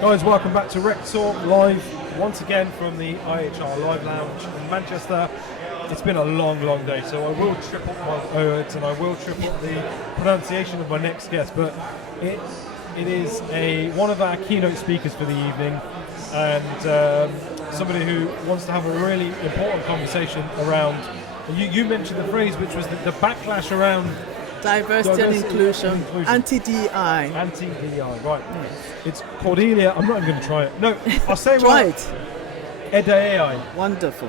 Guys, welcome back to Rec Talk Live, once again from the IHR Live Lounge in Manchester. It's been a long, long day, so I will trip up my words and I will trip up the pronunciation of my next guest, but it is one of our keynote speakers for the evening, and somebody who wants to have a really important conversation around, you mentioned the phrase, which was the backlash around Diversity and inclusion. Anti-DEI. Anti-DEI, right. Yes. It's Cordelia, I'm not even going to try it. No, I'll say try it. Osewa-Ediae. Wonderful.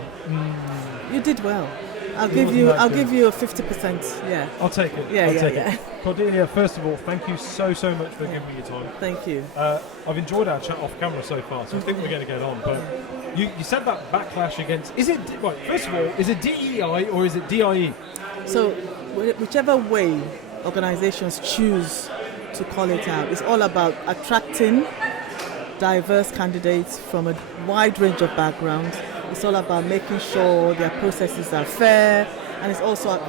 You did well. I'll give you a 50%, yeah. I'll take it. I'll take it. Cordelia, first of all, thank you so much for giving me your time. Thank you. I've enjoyed our chat off camera so far, so I think we're going to get on. But you said that backlash against, first of all, is it DEI or is it DIE? So, whichever way organizations choose to call it out, it's all about attracting diverse candidates from a wide range of backgrounds. It's all about making sure their processes are fair, and it's also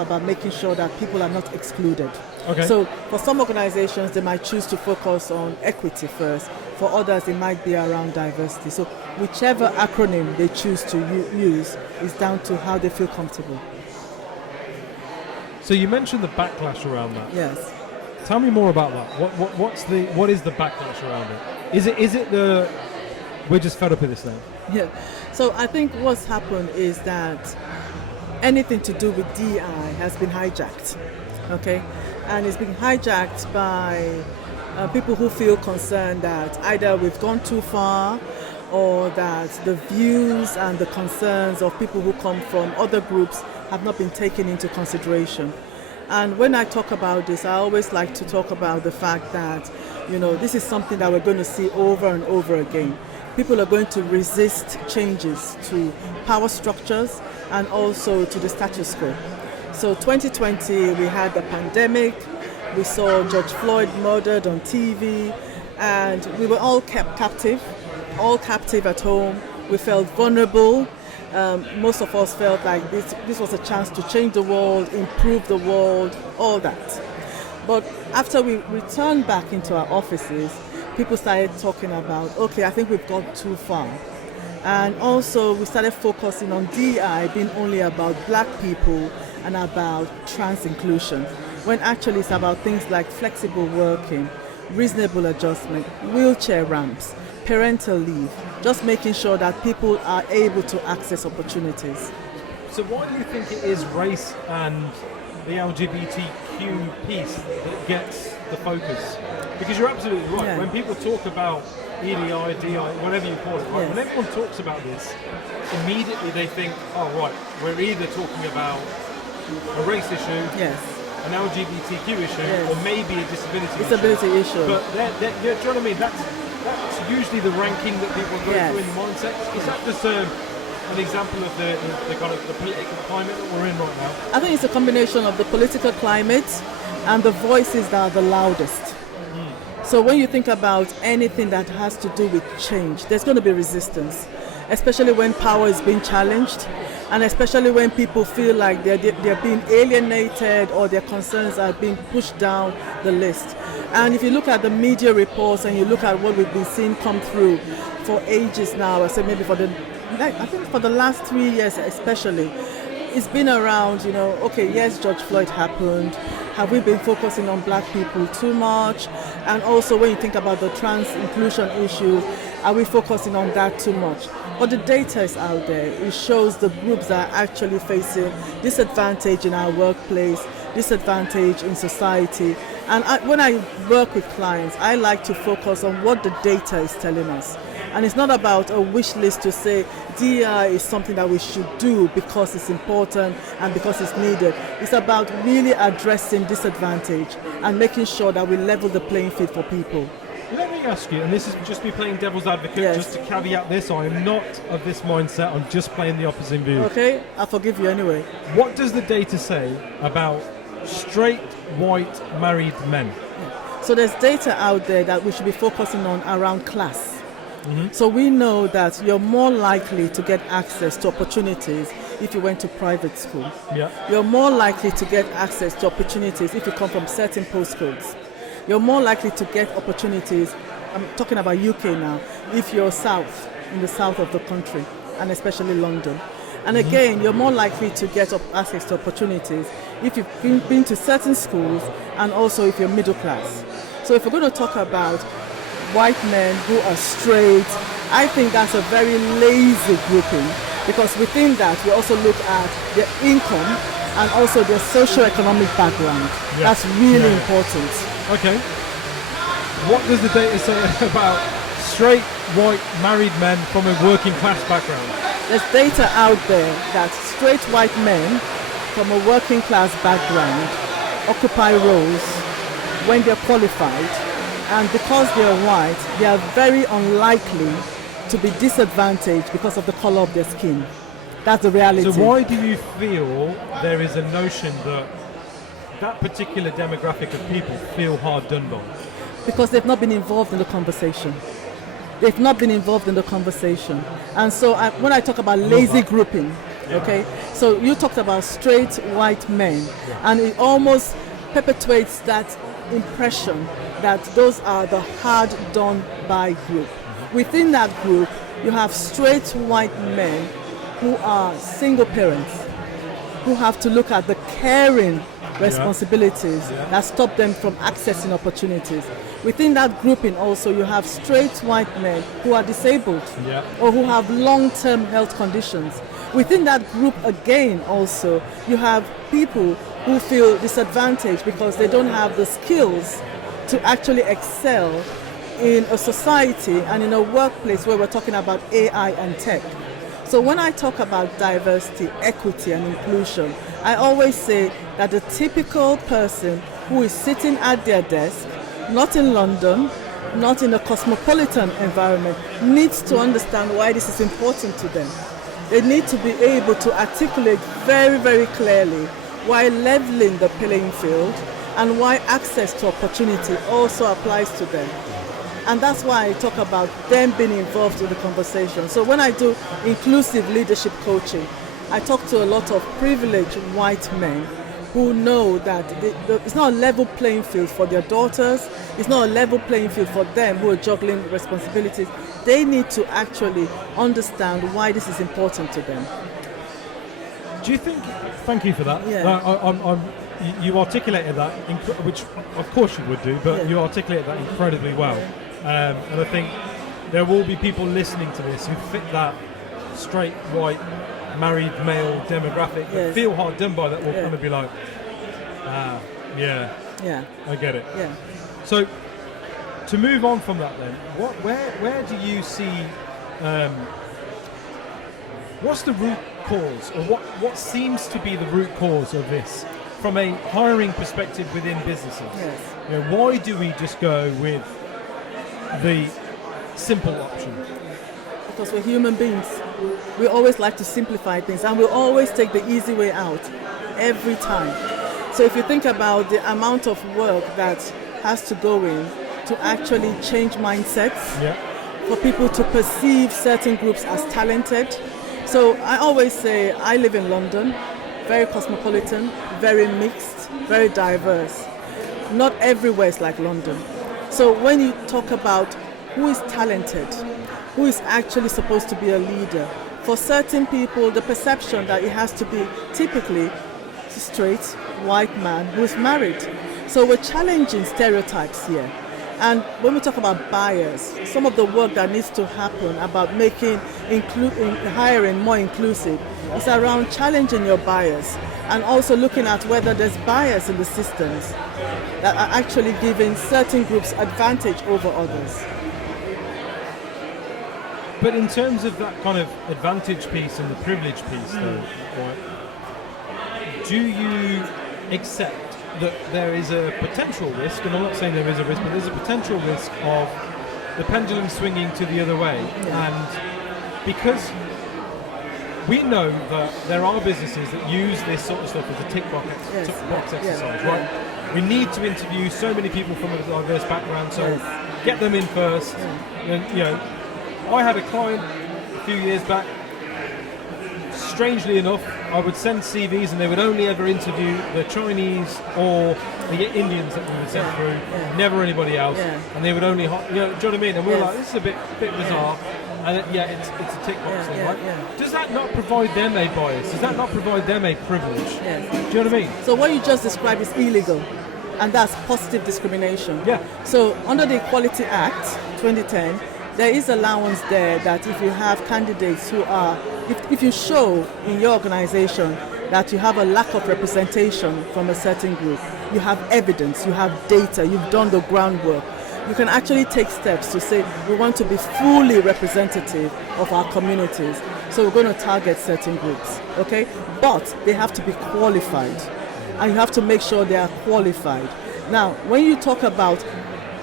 about making sure that people are not excluded. Okay. So for some organizations, they might choose to focus on equity first. For others, it might be around diversity. So whichever acronym they choose to use is down to how they feel comfortable. So you mentioned the backlash around that. Yes. Tell me more about that. What is the backlash around it? Is it the we're just fed up with this now? Yeah. So I think what's happened is that anything to do with DEI has been hijacked. Okay, and it's been hijacked by people who feel concerned that either we've gone too far, or that the views and the concerns of people who come from other groups have not been taken into consideration. And when I talk about this, I always like to talk about the fact that, this is something that we're going to see over and over again. People are going to resist changes to power structures and also to the status quo. So 2020, we had the pandemic, we saw George Floyd murdered on TV, and we were all kept captive at home. We felt vulnerable. Most of us felt like this was a chance to change the world, improve the world, all that. But after we returned back into our offices, people started talking about, okay, I think we've gone too far. And also we started focusing on DEI being only about black people and about trans inclusion, when actually it's about things like flexible working, reasonable adjustment, wheelchair ramps, parental leave, just making sure that people are able to access opportunities. So why do you think it is race and the LGBTQ piece that gets the focus? Because you're absolutely right. Yeah. When people talk about EDI, DI, whatever you call it, right? Yes. When everyone talks about this, immediately they think, oh right, we're either talking about a race issue, yes, an LGBTQ issue, yes, or maybe a disability issue. But do you know what I mean? That's usually the ranking that people go through in the mindset. Is that just an example of the kind of the political climate that we're in right now? I think it's a combination of the political climate and the voices that are the loudest. So when you think about anything that has to do with change, there's going to be resistance, especially when power is being challenged, and especially when people feel like they're being alienated or their concerns are being pushed down the list. And if you look at the media reports and you look at what we've been seeing come through for ages now, I say maybe for the last 3 years especially, it's been around, okay, yes, George Floyd happened. Have we been focusing on black people too much? And also when you think about the trans inclusion issue, are we focusing on that too much? But the data is out there. It shows the groups that are actually facing disadvantage in our workplace, disadvantage in society. And when I work with clients, I like to focus on what the data is telling us. And it's not about a wish list to say DEI is something that we should do because it's important and because it's needed. It's about really addressing disadvantage and making sure that we level the playing field for people. Let me ask you, and this is just me playing devil's advocate, yes, just to caveat this, I am not of this mindset, I'm just playing the opposite view. Okay, I forgive you anyway. What does the data say about straight, white, married men? So there's data out there that we should be focusing on around class. Mm-hmm. So we know that you're more likely to get access to opportunities if you went to private school. Yeah. You're more likely to get access to opportunities if you come from certain postcodes. You're more likely to get opportunities I'm talking about UK now, if you're south, in the south of the country, and especially London. And again, you're more likely to get access to opportunities if you've been to certain schools and also if you're middle class. So if we're going to talk about white men who are straight, I think that's a very lazy grouping, because within that we also look at their income and also their socioeconomic background. Yeah. That's really important. Okay. What does the data say about straight, white, married men from a working class background? There's data out there that straight white men from a working class background occupy roles when they're qualified, and because they're white, they are very unlikely to be disadvantaged because of the color of their skin. That's the reality. So why do you feel there is a notion that that particular demographic of people feel hard done by? Because they've not been involved in the conversation. They've not been involved in the conversation. And so when I talk about lazy grouping, okay, so you talked about straight white men, and it almost perpetuates that impression that those are the hard done by group. Within that group, you have straight white men who are single parents, who have to look at the caring responsibilities that stop them from accessing opportunities. Within that grouping also, you have straight white men who are disabled or who have long-term health conditions. Within that group again also, you have people who feel disadvantaged because they don't have the skills to actually excel in a society and in a workplace where we're talking about AI and tech. So when I talk about diversity, equity and inclusion, I always say that the typical person who is sitting at their desk, not in London, not in a cosmopolitan environment, needs to understand why this is important to them. They need to be able to articulate very, very clearly why leveling the playing field and why access to opportunity also applies to them. And that's why I talk about them being involved in the conversation. So when I do inclusive leadership coaching, I talk to a lot of privileged white men who know that it's not a level playing field for their daughters, it's not a level playing field for them who are juggling responsibilities. They need to actually understand why this is important to them. Do you think, thank you for that, you articulated that, which of course you would do, but you articulated that incredibly well. And I think there will be people listening to this who fit that straight, white, married male demographic that feel hard done by, that will kind of be like, I get it. Yeah. So to move on from that then, where do you see, what's the root cause, or what seems to be the root cause of this from a hiring perspective within businesses? Yes. You know, why do we just go with the simple option? Because we're human beings. We always like to simplify things, and we always take the easy way out every time. So if you think about the amount of work that has to go in to actually change mindsets, for people to perceive certain groups as talented. So I always say I live in London, very cosmopolitan, very mixed, very diverse. Not everywhere is like London. So when you talk about who is talented, who is actually supposed to be a leader, for certain people the perception that it has to be typically straight white man who is married. So we're challenging stereotypes here. And when we talk about bias, some of the work that needs to happen about making hiring more inclusive is around challenging your bias and also looking at whether there's bias in the systems that are actually giving certain groups advantage over others. But in terms of that kind of advantage piece and the privilege piece though, right, do you accept that there is a potential risk, and I'm not saying there is a risk, but there's a potential risk of the pendulum swinging to the other way? And because we know that there are businesses that use this sort of stuff as a tick box exercise, right? We need to interview so many people from a diverse background, so get them in first. And, you know, I had a client a few years back, strangely enough, I would send CVs and they would only ever interview the Chinese or they get Indians that we would send Yeah. through, Yeah. never anybody else, Yeah. and they would only, do you know what I mean? And we were Yes. like, this is a bit bizarre. And it's a tick box Yeah, thing, yeah, right? yeah. Does that not provide them a bias? Does that not provide them a privilege? Yes. Do you know what I mean? So what you just described is illegal, and that's positive discrimination. Yeah. So under the Equality Act 2010, there is allowance there that if you have candidates who are, if you show in your organization that you have a lack of representation from a certain group, you have evidence, you have data, you've done the groundwork, you can actually take steps to say we want to be fully representative of our communities. So we're going to target certain groups, okay? But they have to be qualified, and you have to make sure they are qualified. Now, when you talk about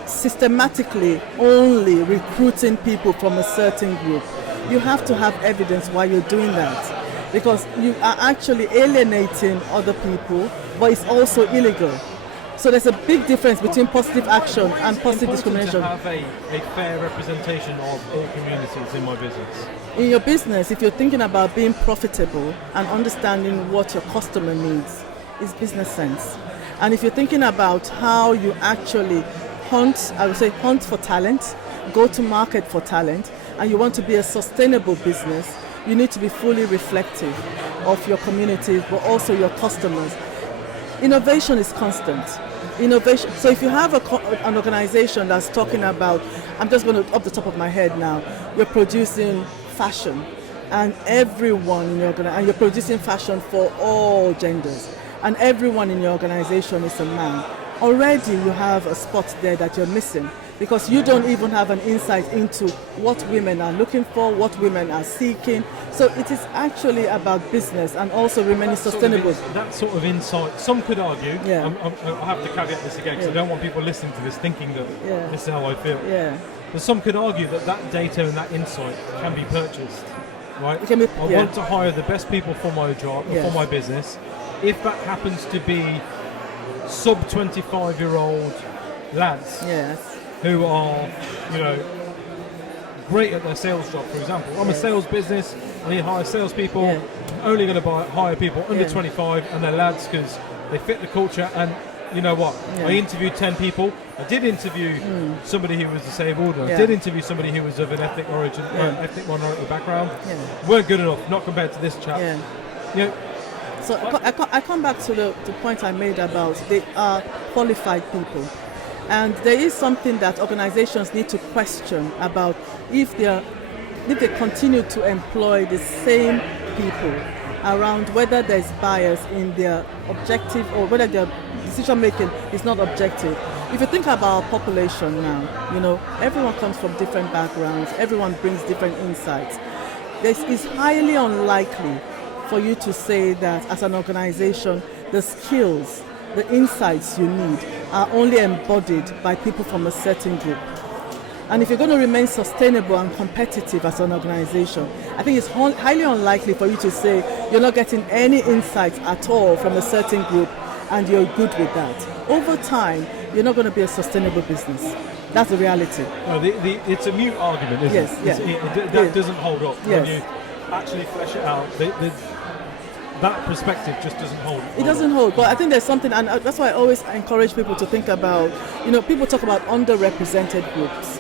systematically only recruiting people from a certain group, you have to have evidence why you're doing that, because you are actually alienating other people, but it's also illegal. So there's a big difference between positive action and positive discrimination. To have a fair representation of all communities in my business. In your business, if you're thinking about being profitable and understanding what your customer needs, is business sense. And if you're thinking about how you actually hunt, I would say hunt for talent, go to market for talent, and you want to be a sustainable business, you need to be fully reflective of your communities, but also your customers. Innovation is constant. Innovation. So if you have an organization that's talking about, I'm just going to, off the top of my head now, you're producing fashion, and everyone in your organization, and you're producing fashion for all genders, and everyone in your organization is a man. Already you have a spot there that you're missing, because you don't even have an insight into what women are looking for, what women are seeking. So it is actually about business and also remaining sustainable. That sort of insight, some could argue, Yeah. I have to caveat this again because I don't want people listening to this thinking that this is how I feel. Yeah. But some could argue that that data and that insight can be purchased, right? It can be, I want to hire the best people for my job, Yes. for my business. If that happens to be sub 25-year-old lads Yes. who are, great at their sales job, for example. I'm a sales business, I need to hire salespeople. Yeah. I'm only going to hire people under Yeah. 25 and they're lads because they fit the culture. And you know what? Yeah. I interviewed 10 people. I did interview somebody who was disabled. I Yeah. did interview somebody who was of an ethnic origin, ethnic minority background. Yeah. Weren't good enough, not compared to this chap. Yeah. You know, So I come back to the point I made about they are qualified people. And there is something that organizations need to question about if they continue to employ the same people around whether there's bias in their objective or whether their decision making is not objective. If you think about our population now, everyone comes from different backgrounds, everyone brings different insights. It's highly unlikely for you to say that as an organization, the skills, the insights you need are only embodied by people from a certain group. And if you're going to remain sustainable and competitive as an organization, I think it's highly unlikely for you to say you're not getting any insights at all from a certain group and you're good with that. Over time, you're not going to be a sustainable business. That's the reality. no, it's a mute argument, isn't Yes, it? yeah. That doesn't hold up Yes. when you actually flesh it out. That perspective just doesn't hold. It doesn't hold, but I think there's something, and that's why I always encourage people to think about, people talk about underrepresented groups,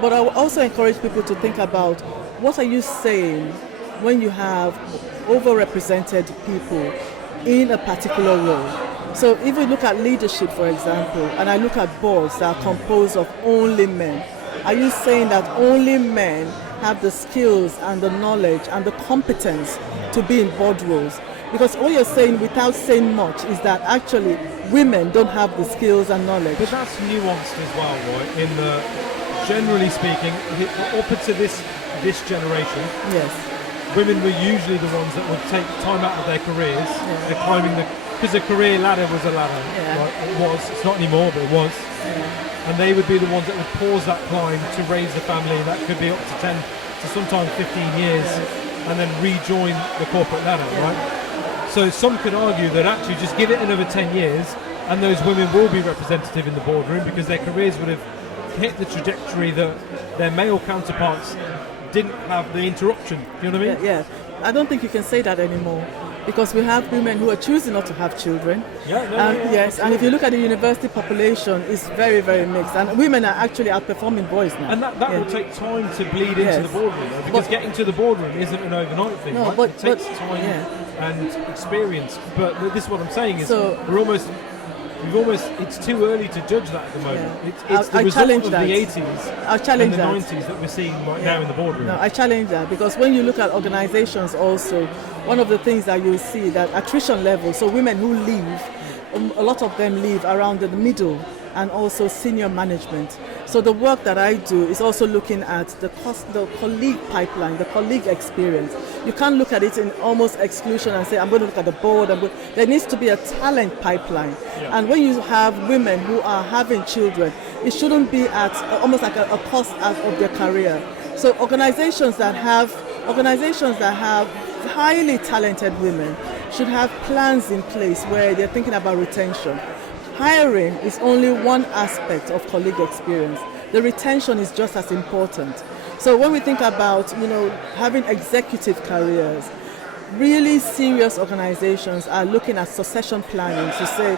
but I also encourage people to think about what are you saying when you have overrepresented people in a particular role. So if we look at leadership, for example, and I look at boards that are composed of only men, are you saying that only men have the skills and the knowledge and the competence to be in board roles? Because what you're saying without saying much is that actually women don't have the skills and knowledge. But that's nuanced as well, right? In the, generally speaking, up until this generation, Yes. women were usually the ones that would take time out of their careers. They're climbing because the career ladder was a ladder. Yeah. Right? It was. It's not anymore, but it was. Yeah. And they would be the ones that would pause that climb to raise the family. That could be up to 10 to sometimes 15 years, and then rejoin the corporate ladder, right? So some could argue that actually just give it another 10 years and those women will be representative in the boardroom because their careers would have hit the trajectory that their male counterparts didn't have the interruption. Do you know what I mean? Yeah. I don't think you can say that anymore. because we have women who are choosing not to have children. Yes, and if you look at the university population, it's very, very mixed. And women are actually outperforming boys now. And that will take time to bleed into the boardroom, though, because getting to the boardroom isn't an overnight thing. No, right? It takes time and experience. But this is what I'm saying is it's too early to judge that at the moment. Yeah. It's the result of the 80s and the 90s that we're seeing now in the boardroom. No, I challenge that, because when you look at organizations also, one of the things that you see that attrition levels, so women who leave, a lot of them leave around the middle and also senior management. So the work that I do is also looking at the colleague pipeline, the colleague experience. You can't look at it in almost exclusion and say, I'm going to look at the board. There needs to be a talent pipeline. Yeah. And when you have women who are having children, it shouldn't be at almost like a cost of their career. So organizations that have highly talented women should have plans in place where they're thinking about retention. Hiring is only one aspect of colleague experience. The retention is just as important. So when we think about, having executive careers, really serious organizations are looking at succession planning to say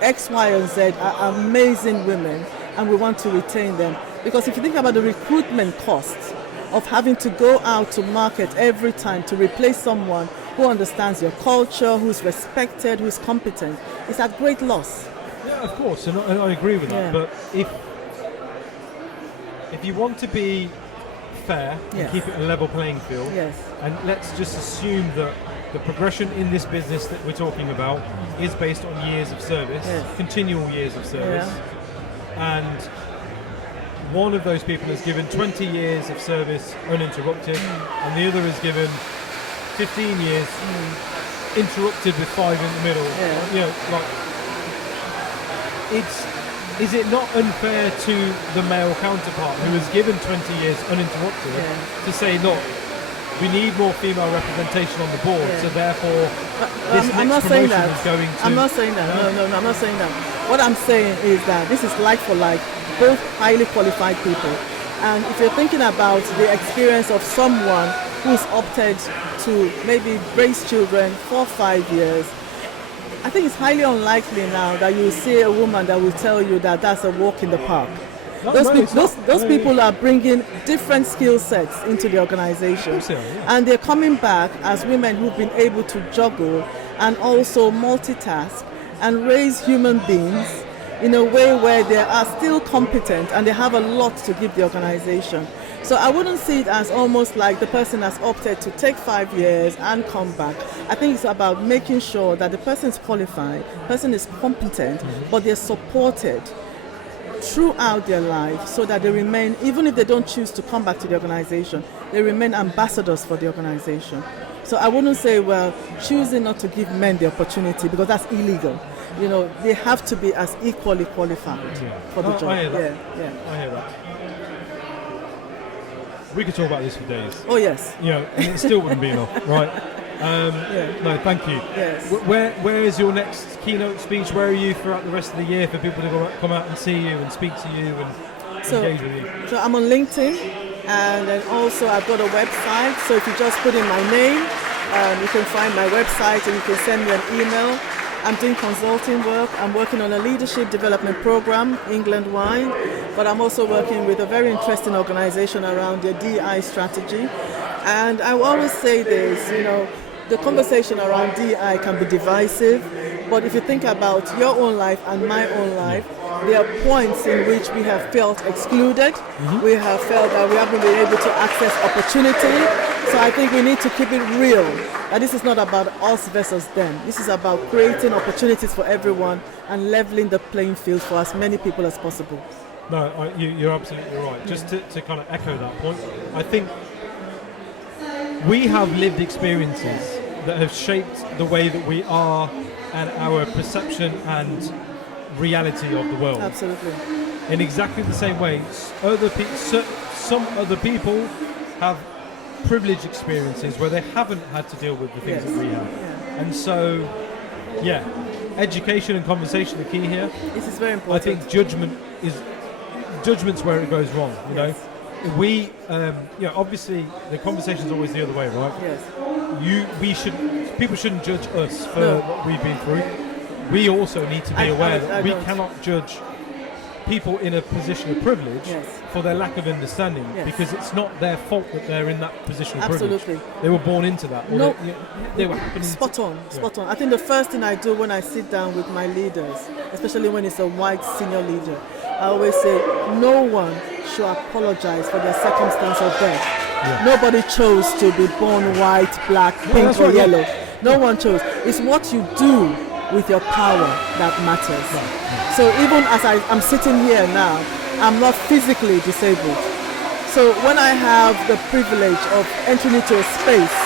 X, Y, and Z are amazing women and we want to retain them. Because if you think about the recruitment costs of having to go out to market every time to replace someone who understands your culture, who's respected, who's competent, it's at great loss. Yeah, of course, and I agree with that. But if you want to be fair and keep it a level playing field, and let's just assume that the progression in this business that we're talking about is based on years of service, continual years of service, and one of those people is given 20 years of service uninterrupted, and the other is given 15 years interrupted with 5 in the middle. Is it not unfair to the male counterpart who is given 20 years uninterrupted to say, look, we need more female representation on the board, so therefore I'm not saying that. Is going to... I'm not saying that. No, I'm not saying that. What I'm saying is that this is like for like, both highly qualified people. And if you're thinking about the experience of someone who's opted to maybe raise children for 5 years, I think it's highly unlikely now that you see a woman that will tell you that that's a walk in the park. Those people are bringing different skill sets into the organization. And they're coming back as women who've been able to juggle and also multitask and raise human beings in a way where they are still competent and they have a lot to give the organization. So I wouldn't see it as almost like the person has opted to take 5 years and come back. I think it's about making sure that the person is qualified, the person is competent, but they're supported throughout their life so that they remain, even if they don't choose to come back to the organization, they remain ambassadors for the organization. So I wouldn't say, well, choosing not to give men the opportunity because that's illegal. They have to be as equally qualified for the job. I hear that. I hear that. We could talk about this for days. Oh yes. And it still wouldn't be enough, right? No, thank you. Yes. Where is your next keynote speech? Where are you throughout the rest of the year for people to come out and see you and speak to you and engage with you? So I'm on LinkedIn, and then also I've got a website. So if you just put in my name, you can find my website and you can send me an email. I'm doing consulting work. I'm working on a leadership development program, England-wide, but I'm also working with a very interesting organization around their DEI strategy. And I will always say this, the conversation around DEI can be divisive, but if you think about your own life and my own life, there are points in which we have felt excluded. We have felt that we haven't been able to access opportunity. So I think we need to keep it real. That this is not about us versus them. This is about creating opportunities for everyone and leveling the playing field for as many people as possible. No, you're absolutely right. Just to kind of echo that point, I think we have lived experiences that have shaped the way that we are and our perception and reality of the world. Absolutely. In exactly the same way, some other people have privileged experiences where they haven't had to deal with the things that we have. And so, education and conversation are key here. This is very important. I think judgment's where it goes wrong, you know. We, obviously the conversation's always the other way, right? Yes. people shouldn't judge us for No. what we've been through. We also need to be aware that we don't. cannot judge people in a position of privilege Yes. for their lack of understanding, Yes. because it's not their fault that they're in that position of privilege. Absolutely. They were born into that. Or No. they were happening. Spot on. I think the first thing I do when I sit down with my leaders, especially when it's a white senior leader, I always say, no one should apologize for their circumstance of death. Yeah. Nobody chose to be born white, black, pink, that's or right, yeah. yellow. No one chose. It's what you do with your power that matters. So even as I'm sitting here now, I'm not physically disabled. So when I have the privilege of entering into a space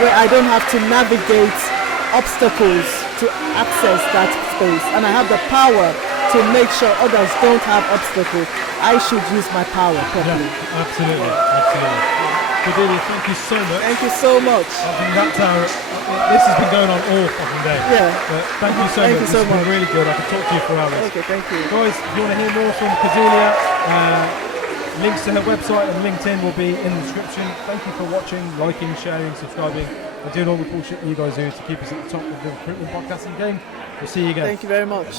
where I don't have to navigate obstacles to access that space, and I have the power to make sure others don't have obstacles, I should use my power properly. Yeah, absolutely. Cordelia, thank you so much. Thank you so much. I think this has been going on all fucking day. Yeah. But thank you so Thank much. you so This has much. been really good. I could talk to you for hours. Okay, thank you. Guys, if you want to hear more from Cordelia, links to her website and LinkedIn will be in the description. Thank you for watching, liking, sharing, subscribing, and doing all the cool shit you guys do to keep us at the top of the recruitment podcasting game. We'll see you again. Thank you very much.